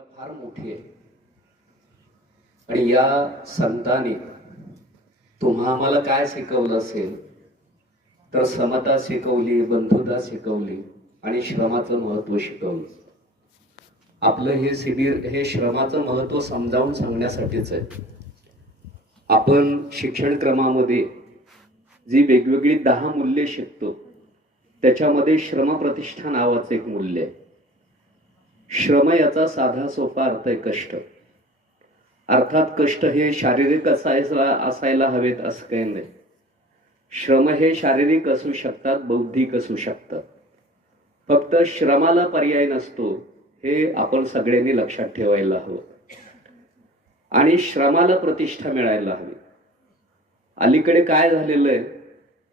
फार मोठी आहे. आणि या संतांनी तुम्हा आम्हाला काय शिकवलं असेल? तर समता शिकवली बंधुता शिकवली आणि श्रमाचं महत्त्व शिकवलं. आपलं हे शिबिर हे श्रमाचं महत्त्व समजावून सांगण्यासाठीच आहे. आपण शिक्षण क्रमामध्ये जी वेगवेगळी दहा मूल्ये शिकतो त्याच्यामध्ये श्रमप्रतिष्ठा नावाचं एक मूल्य आहे. श्रम याचा साधा सोपा अर्थ आहे कष्ट. अर्थात कष्ट हे शारीरिक असायला असायला हवेत असं काही नाही. श्रम हे शारीरिक असू शकतात बौद्धिक असू शकतात. फक्त श्रमाला पर्याय नसतो हे आपण सगळ्यांनी लक्षात ठेवायला हवं. आणि श्रमाला प्रतिष्ठा मिळायला हवी. अलीकडे काय झालेलं आहे?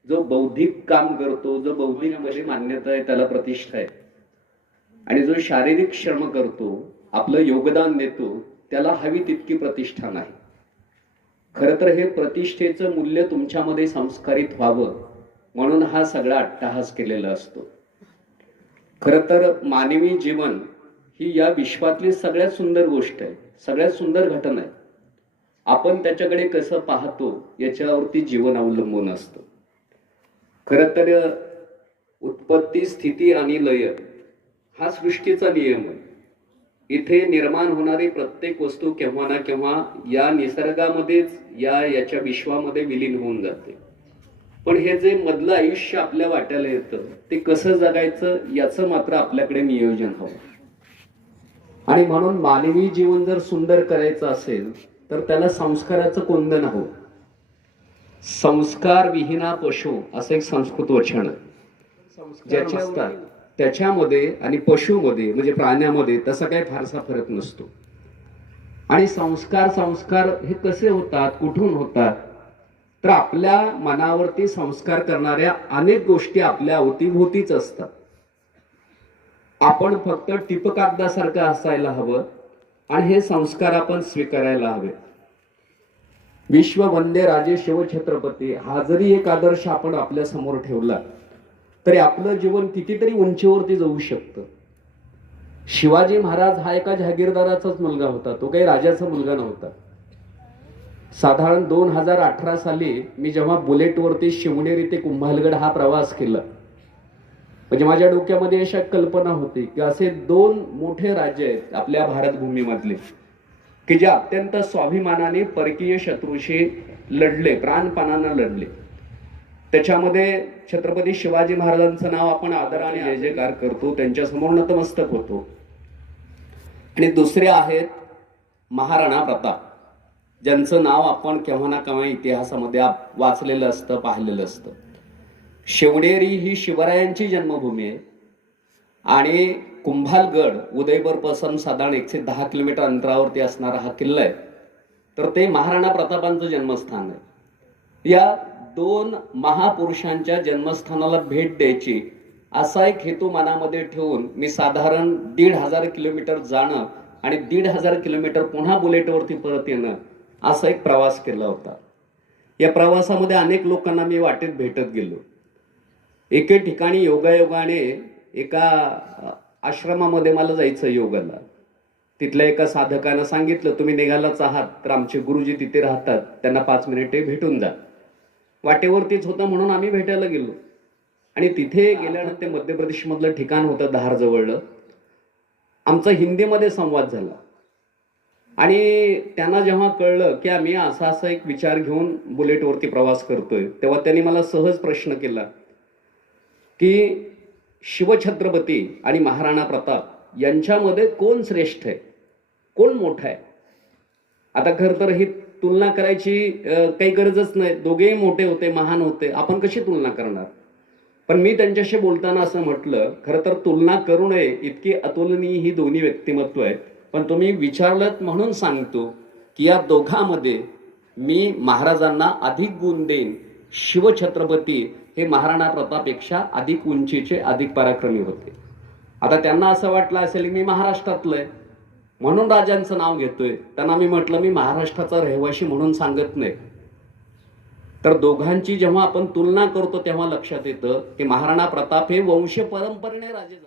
जो बौद्धिक काम करतो जो बौद्धिक म्हणजे मान्यता आहे त्याला प्रतिष्ठा आहे. आणि जो शारीरिक श्रम करतो आपलं योगदान देतो त्याला हवी तितकी प्रतिष्ठा नाही. खर तर हे प्रतिष्ठेचं मूल्य तुमच्यामध्ये संस्कारित व्हावं म्हणून हा सगळा अट्टहास केलेला असतो. खरं तर मानवी जीवन ही या विश्वातली सगळ्यात सुंदर गोष्ट आहे सगळ्यात सुंदर घटना आहे. आपण त्याच्याकडे कसं पाहतो याच्यावरती जीवन अवलंबून असतं. खरं तर उत्पत्ती स्थिती आणि लय हा सृष्टीचा नियम आहे. इथे निर्माण होणारी प्रत्येक वस्तू केव्हा ना केव्हा या निसर्गामध्येच या याच्या विश्वामध्ये विलीन होऊन जाते. पण हे जे मधलं आयुष्य आपल्या वाट्याला येतं ते कसं जगायचं याचं मात्र आपल्याकडे नियोजन हवं. आणि म्हणून मानवी जीवन जर सुंदर करायचं असेल तर त्याला संस्काराचं कोंदण हवं. संस्कार विहीना पशु असं एक संस्कृत वचन आहे. ज्याच्या असतात त्याच्यामध्ये आणि पशुमध्ये म्हणजे प्राण्यामध्ये तसा काही फारसा फरक नसतो. आणि संस्कार संस्कार हे कसे होतात कुठून होतात? तर आपल्या मनावरती संस्कार करणाऱ्या अनेक गोष्टी आपल्या अवतीभोवतीच असतात. आपण फक्त टिपकागदासारखं असायला हवं आणि हे संस्कार आपण स्वीकारायला हवे. विश्व वंदे राजे शिवछत्रपती हा जरी एक आदर्श आपण आपल्यासमोर ठेवला तरी आपलं जीवन कितीतरी उंचीवरती जाऊ शकतं. शिवाजी महाराज हा एका जहागीरदाराचाच मुलगा होता तो काही राजाचा मुलगा नव्हता. साधारण दोन हजार अठरा साली मी जेव्हा बुलेटवरती शिवनेरी ते कुंभालगड हा प्रवास केला म्हणजे माझ्या डोक्यामध्ये अशा कल्पना होती की असे दोन मोठे राज्य आहेत आपल्या भारतभूमीमधले की जे अत्यंत स्वाभिमानाने परकीय शत्रूशी लढले प्राणपणानं लढले. त्याच्यामध्ये छत्रपती शिवाजी महाराजांचं नाव आपण आदराने जय जयकार करतो त्यांच्यासमोर नतमस्तक होतो. आणि दुसरे आहेत महाराणा प्रताप ज्यांचं नाव आपण केव्हा ना केव्हा इतिहासामध्ये वाचलेलं असतं पाहिलेलं असतं. शिवनेरी ही शिवरायांची जन्मभूमी आहे. आणि कुंभालगड उदयपूरपासून साधारण एकशे दहा किलोमीटर अंतरावरती असणारा हा किल्ला आहे. तर ते महाराणा प्रतापांचं जन्मस्थान आहे. या दोन महापुरुषांच्या जन्मस्थानाला भेट द्यायची. असा एक हेतू मनामध्ये ठेवून मी साधारण दीड हजार किलोमीटर जाणं आणि दीड हजार किलोमीटर पुन्हा बुलेटवरती परत येणं असा एक प्रवास केला होता. या प्रवासामध्ये अनेक लोकांना मी वाटेत भेटत गेलो. एके ठिकाणी योगायोगाने एका आश्रमामध्ये मला जायचं योगाला. तिथल्या एका साधकानं सांगितलं तुम्ही निघालाच आहात तर आमचे गुरुजी तिथे राहतात त्यांना पाच मिनिटे भेटून जा. वाटेवरतीच होतं म्हणून आम्ही भेटायला गेलो. आणि तिथे गेल्यानंतर ते मध्य प्रदेशमधलं ठिकाण होतं दहारजवळलं आमचा हिंदीमध्ये संवाद झाला. आणि त्यांना जेव्हा कळलं की आम्ही असा असा एक विचार घेऊन बुलेटवरती प्रवास करतोय तेव्हा त्यांनी मला सहज प्रश्न केला की शिवछत्रपती आणि महाराणा प्रताप यांच्यामध्ये कोण श्रेष्ठ आहे? कोण मोठा आहे? आता खरं तर ही तुलना करायची काही गरजच नाही. दोघेही मोठे होते महान होते. आपण कशी तुलना करणार? पण मी त्यांच्याशी बोलताना असं म्हटलं खरं तर तुलना करू नये. इतकी अतुलनीय ही दोन्ही व्यक्तिमत्व आहेत. पण तुम्ही विचारलत म्हणून सांगतो की या दोघांमध्ये मी महाराजांना अधिक गुण देईन. शिवछत्रपती हे महाराणा प्रतापेक्षा अधिक उंचीचे अधिक पराक्रमी होते. आता त्यांना असं वाटलं असेल की मी महाराष्ट्रातलं आहे. म्हणून राजांचं नाव घेतोय. त्यांना मी म्हटलं मी महाराष्ट्राचा रहिवासी म्हणून सांगत नाही. तर दोघांची जेव्हा आपण तुलना करतो तेव्हा लक्षात येतं की महाराणा प्रताप हे वंश परंपरेने राजे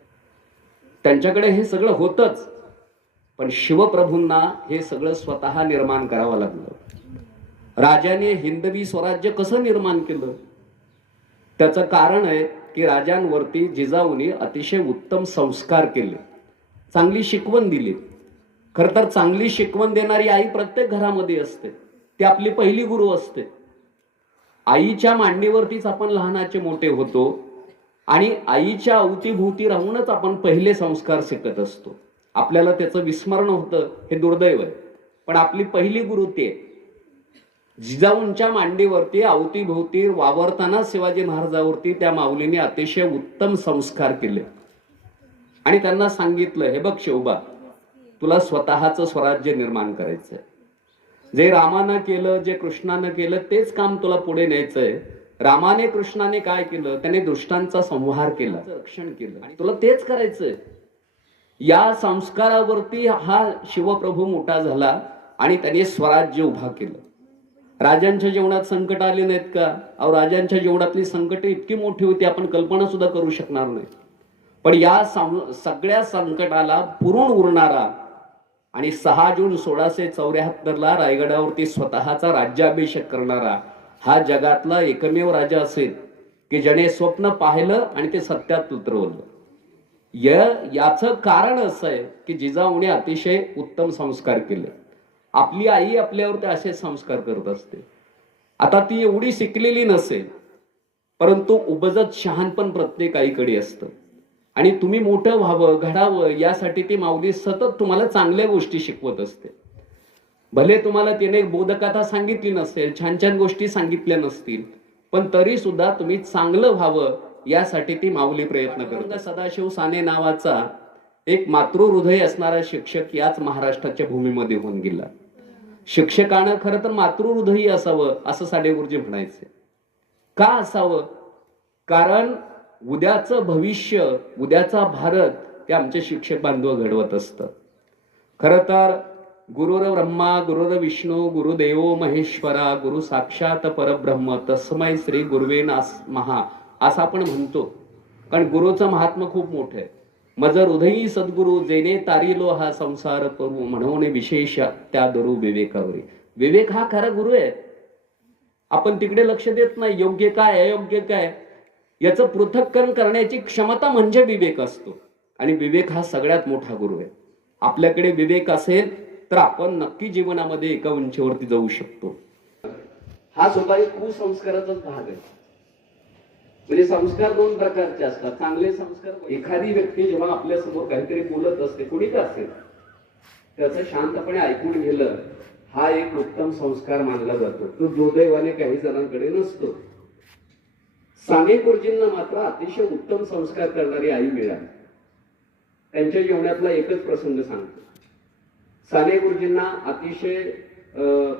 त्यांच्याकडे हे सगळं होतच. पण शिवप्रभूंना हे सगळं स्वतः निर्माण करावं लागलं. राजाने हिंदवी स्वराज्य कसं निर्माण केलं? त्याचं कारण आहे की राजांवरती जिजाऊने अतिशय उत्तम संस्कार केले. चांगली शिकवण दिली. खर तर चांगली शिकवण देणारी आई प्रत्येक घरामध्ये असते. ती आपली पहिली गुरु असते. आईच्या मांडीवरतीच आपण लहानाचे मोठे होतो आणि आईच्या अवतीभोवती राहूनच आपण पहिले संस्कार शिकत असतो. आपल्याला त्याचं विस्मरण होतं हे दुर्दैव आहे. पण आपली पहिली गुरु ते. जिजाऊंच्या मांडीवरती अवतीभोवती वावरताना शिवाजी महाराजावरती त्या माऊलीने अतिशय उत्तम संस्कार केले. आणि त्यांना सांगितलं हे बघ शेवबा तुला स्वतःचं स्वराज्य निर्माण करायचंय. जे रामानं केलं जे कृष्णानं केलं तेच काम तुला पुढे न्यायचंय. रामाने कृष्णाने काय केलं त्याने दुष्टांचा संहार केला. रक्षण केलं. आणि तुला तेच करायचंय. या संस्कारावरती हा शिवप्रभू मोठा झाला आणि त्याने स्वराज्य उभा केलं. राजांच्या जीवनात संकट आले नाहीत का? अहो राजांच्या जीवनातली संकट इतकी मोठी होती आपण कल्पना सुद्धा करू शकणार नाही. पण या सगळ्या संकटाला पुरून उरणारा आणि सहा जून सोळाशे चौऱ्याहत्तरला रायगडावरती स्वतःचा राज्याभिषेक करणारा हा जगातला एकमेव राजा असेल की ज्याने स्वप्न पाहिलं आणि ते सत्यात उतरवलं. या याचं कारण असं आहे की जिजाऊने अतिशय उत्तम संस्कार केले. आपली आई आपल्यावरती असे संस्कार करत असते. आता ती एवढी शिकलेली नसेल परंतु उपजत शहाणपण प्रत्येक आईकडे असतं. आणि तुम्ही मोठं व्हावं घडावं यासाठी ती माऊली सतत तुम्हाला चांगल्या गोष्टी शिकवत असते. भले तुम्हाला तिने बोधकथा सांगितली नसेल छान छान गोष्टी सांगितल्या नसतील पण तरी सुद्धा तुम्ही चांगलं व्हावं यासाठी ती माऊली प्रयत्न करत सदाशिव साने नावाचा एक मातृहृदय असणारा शिक्षक याच महाराष्ट्राच्या भूमीमध्ये होऊन गेला. शिक्षकानं खरं तर मातृहृदयी असावं असं साडे गुरुजी म्हणायचे. का असावं? कारण उद्याचं भविष्य उद्याचा भारत ते आमचे शिक्षक बांधव घडवत असतं. खरं तर गुरुर ब्रह्मा गुरुर विष्णू गुरुदेवो महेश्वरा गुरु साक्षात परब्रह्म तस्मय श्री गुरुवे नास महा असं आपण म्हणतो. कारण गुरुचं महात्म खूप मोठं आहे. मज हृदयी सद्गुरु जेने तारिलो हा संसार करू म्हणवणे विशेष त्या दरू विवेकावरी. विवेक हा खरा गुरु आहे. आपण तिकडे लक्ष देत नाही योग्य काय अयोग्य काय याचं पृथक्करण करण्याची क्षमता म्हणजे विवेक असतो. आणि विवेक हा सगळ्यात मोठा गुरु आहे. आपल्याकडे विवेक असेल तर आपण नक्की जीवनामध्ये एका उंचीवरती जाऊ शकतो. हा सुद्धा एक कुसंस्काराचाच भाग आहे. म्हणजे संस्कार दोन प्रकारचे असतात. चांगले संस्कार एखादी व्यक्ती जेव्हा आपल्यासमोर काहीतरी बोलत असते कुणी का असेल त्याचं शांतपणे ऐकून गेलं हा एक उत्तम संस्कार मानला जातो. तो दुर्दैवाने काही जणांकडे नसतो. साने गुरुजींना मात्र अतिशय उत्तम संस्कार करणारी आई मिळाली. त्यांच्या जीवनातला एकच प्रसंग सांगतो. साने गुरुजींना अतिशय अं,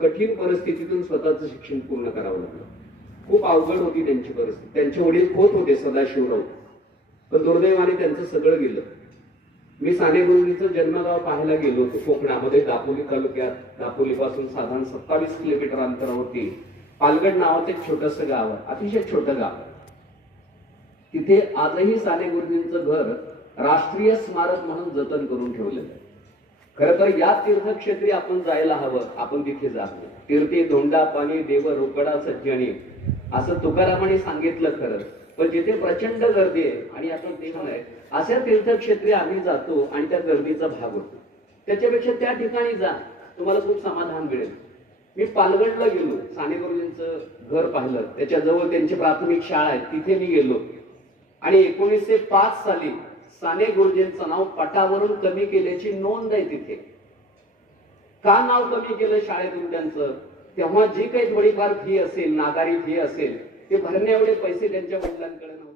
कठीण परिस्थितीतून स्वतःचं शिक्षण पूर्ण करावं लागलं. खूप अवघड होती त्यांची परिस्थिती. त्यांचे वडील खोत होते सदाशिवराव. पण दुर्दैवाने त्यांचं सगळं गेलं. मी साने गुरुजींचं जन्मगाव पाहायला गेलो होतो. कोकणामध्ये दापोली तालुक्यात. दापोली पासून साधारण सत्तावीस किलोमीटर अंतरावरती पालगड नावाचं एक छोटस गाव आहे. अतिशय छोटं गाव आहे. तिथे आजही साने गुरुजींचं घर राष्ट्रीय स्मारक म्हणून जतन करून ठेवलेलं आहे. खरं तर या तीर्थक्षेत्री आपण जायला हवं आपण तिथे जातो नाही. तीर्थी धोंडा पाणी देव रोकडा सज्जनी असं तुकारामाने सांगितलं खरं. पण जिथे प्रचंड गर्दी आहे आणि आपण ते आहे अशा तीर्थक्षेत्री आम्ही जातो आणि त्या गर्दीचा भाग होतो. त्याच्यापेक्षा त्या ठिकाणी जा तुम्हाला खूप समाधान मिळेल. मी पालगडला गेलो साने गुरुजींचं घर पाहिलं. त्याच्याजवळ त्यांची प्राथमिक शाळा आहे तिथे मी गेलो. आणि एकोणीसशे पाच साली साने गुरुजींचं नाव पटावरून कमी केल्याची नोंद आहे तिथे. का नाव कमी केलं शाळेतून त्यांचं तेव्हा जी काही थोडीफार फी असेल नागारी फी असेल ते भरण्या एवढे पैसे त्यांच्या वडिलांकडे नव्हते